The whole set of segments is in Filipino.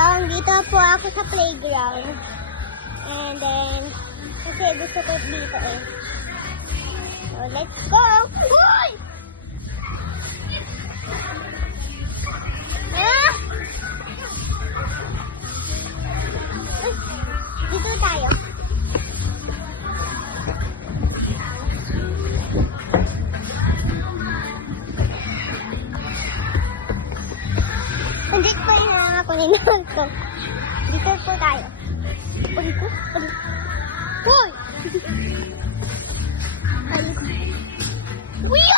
Dito po ako sa playground. And then, kasi gusto ko dito eh. So, let's go! Uy! Ah! Uy, dito tayo. Hindi ko yung ako ninood ko. Dito po tayo. Dito. Hoy! Uy!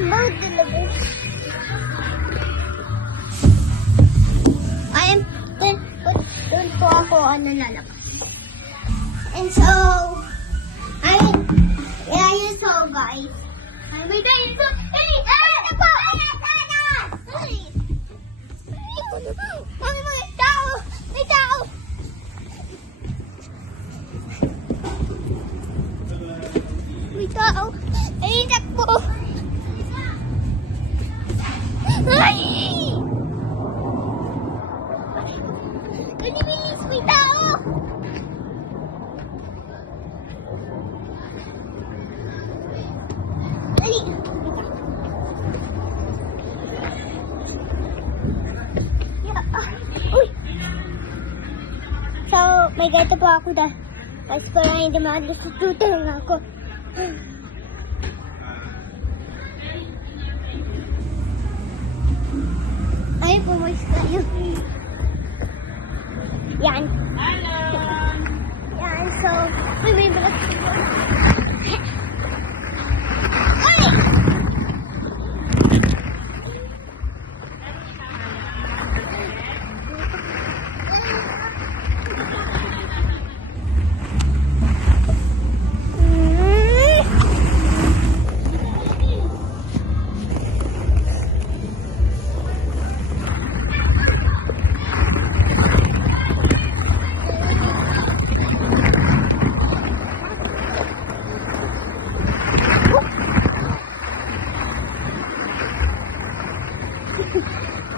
Load talaga. Doon po ako lalabas. And so, yeah, you saw guys. May tayo ito! Hey! Ano po? Hey! May tao! May tao! May tao! Ay, takbo! Ay! Kanibilis! May tao! Ay! Uy! So, may ganito po ako dahil. Tapos ko lang hindi makagasusuto lang ako. Ay, pumoys tayo. Yan. Yan, so, may balas ko. Ay!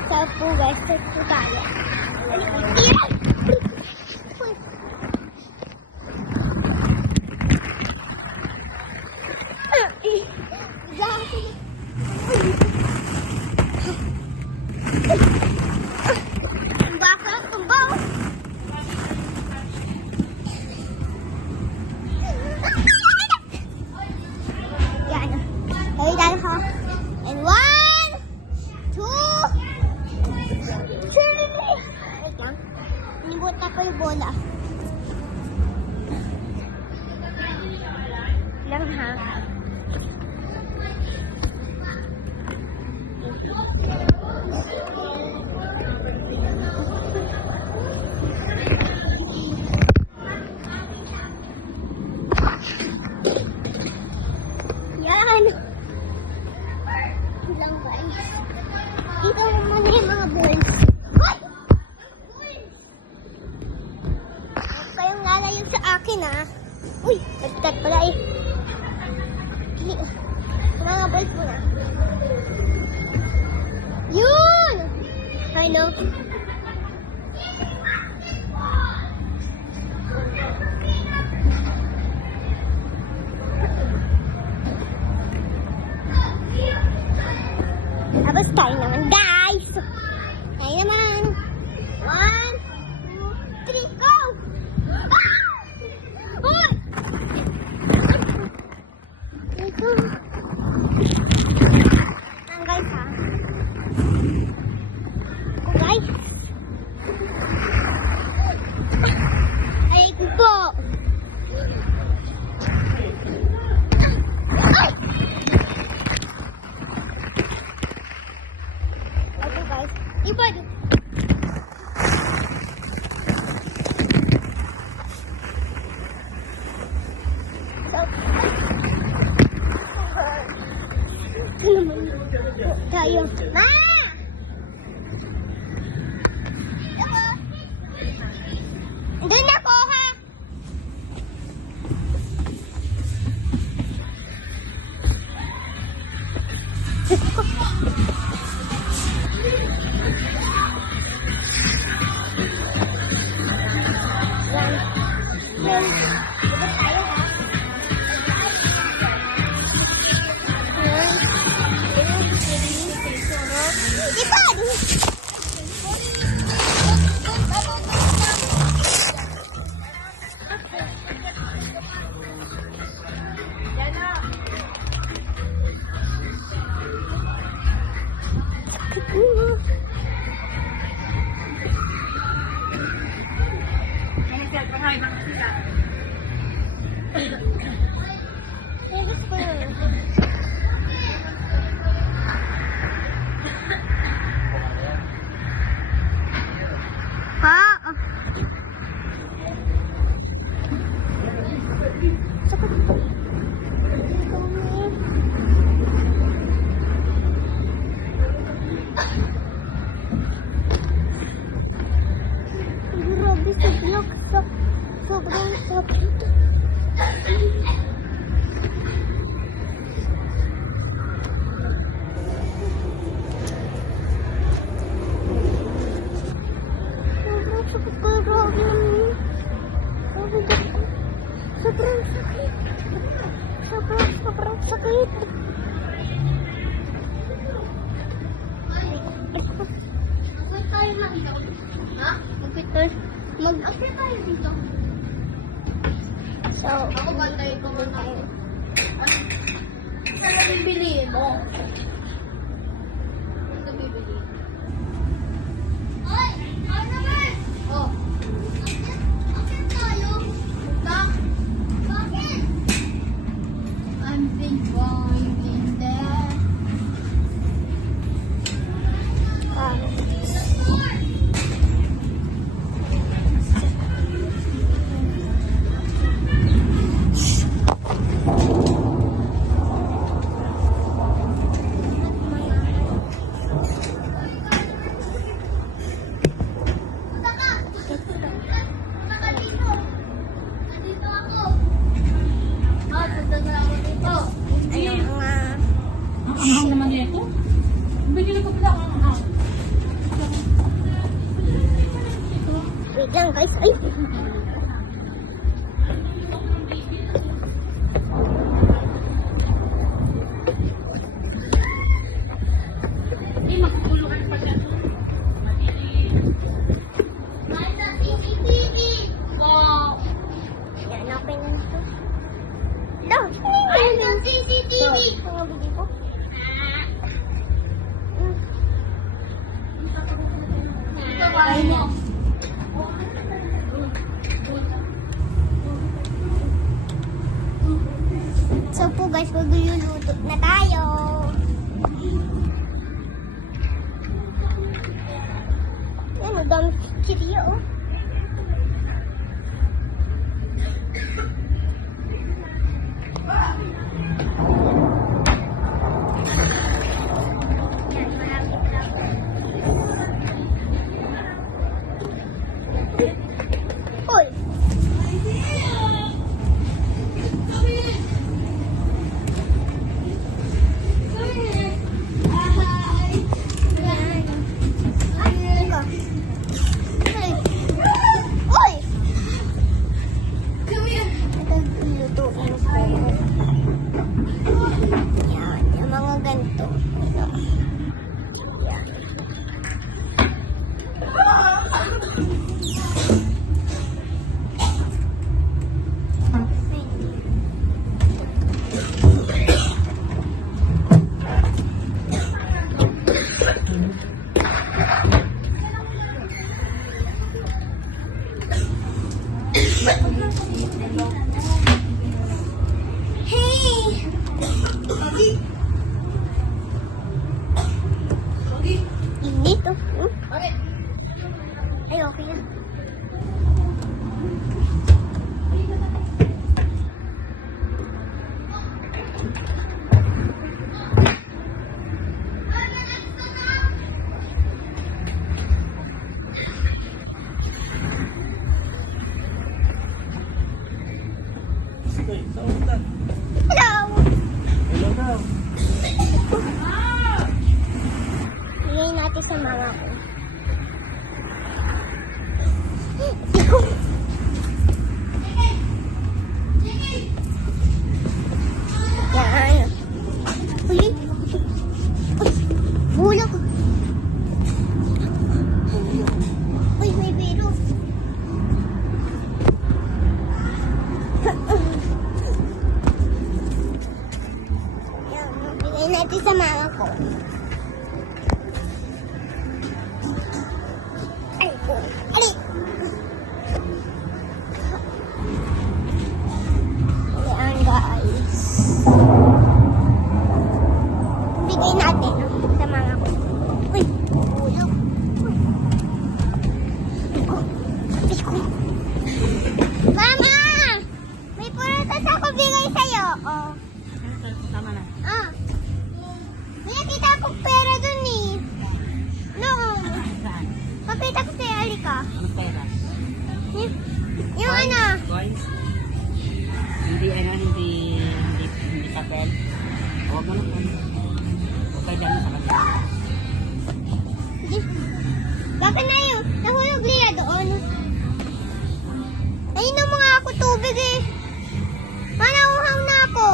Sa po guys, po tayo. And 1, 2, Nibot na po yung bola. Lang ha. Yan. Lang guys. Dito naman yung mga bola. Sa akin uy, nagtat pala eh. Mga balls mo na. Yun! Hello. Tapos tayo naman guys. Tayo naman. 1, 2, 3, go! Tanggal ka. Guys. Ay, po. Ay! Okay, guys. Iba. Tayo. Ma! Doon ako, ha? Yan. Diba tayo, ha? Yan. Likod! Ha? Grabe, sobrang sakit. Sobrang sakit ko, grabe. Sobrang sakit. Sobrang sakit. Magpit tayo na dito. Ha? Magpit tayo. Magpit tayo dito. So, ako bantay ko muna. Ano bibiliin mo? Ano bibiliin? Ay! Ano naman? Oh. Bakit tayo? Bakit? I've been going in there. Ang naman nito. Bigyan ko pala ang Wait lang, guys. Ay! Hindi makakuluan pa siya. Wow. Yan, open na ito. Daw! Ay, na TV! Ang bigay ko. Ay mo. So po guys, magluluto na tayo. Yan, ang dami chichirya, oh. Yan, marami lang. Uy! Yan. Ay, teka. Ay, ko. Ay, ali. Ayan, guys. Bigay natin sa mga ko. Uy, ulog. Iko. Mama! May prutas ako bigay sa'yo. Oh. Tama na. Ah. May nakita akong pera dun eh. No. Saan? Papita ko sa'yo, alika. Anong pera? Yung ano. Coins? Hindi papel. Huwag mo na po. Okay lang sa kanila. Baka na yun. Nahulog nila doon. Ayun na mga ako tubig eh. Manauhaw na ako.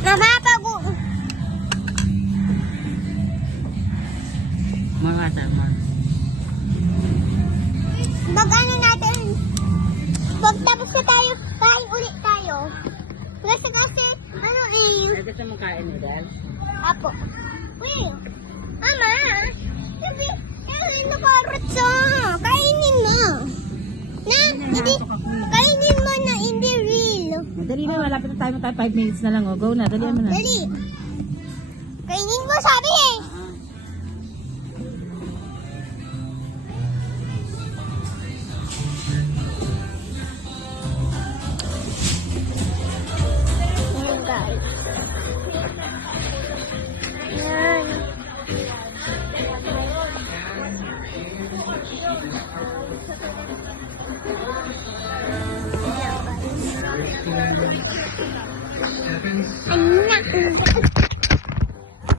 Namapago. Mga tama. Mag-ano natin. Pag tapos na tayo, kain ulit tayo. Kasi, ano eh. Ay, gusto mong kain mo dahil? Apo. Uy, Mama. Sabi, ano carrots ah. Kainin mo. Na, hindi, kainin mo na, hindi real. Dali na, malapit na tayo. 5 minutes na lang. Oh. Go na, dali mo na. Dali. Kainin mo, sabi eh. Ayan, guys. Ayan. Ayan, guys. Anak.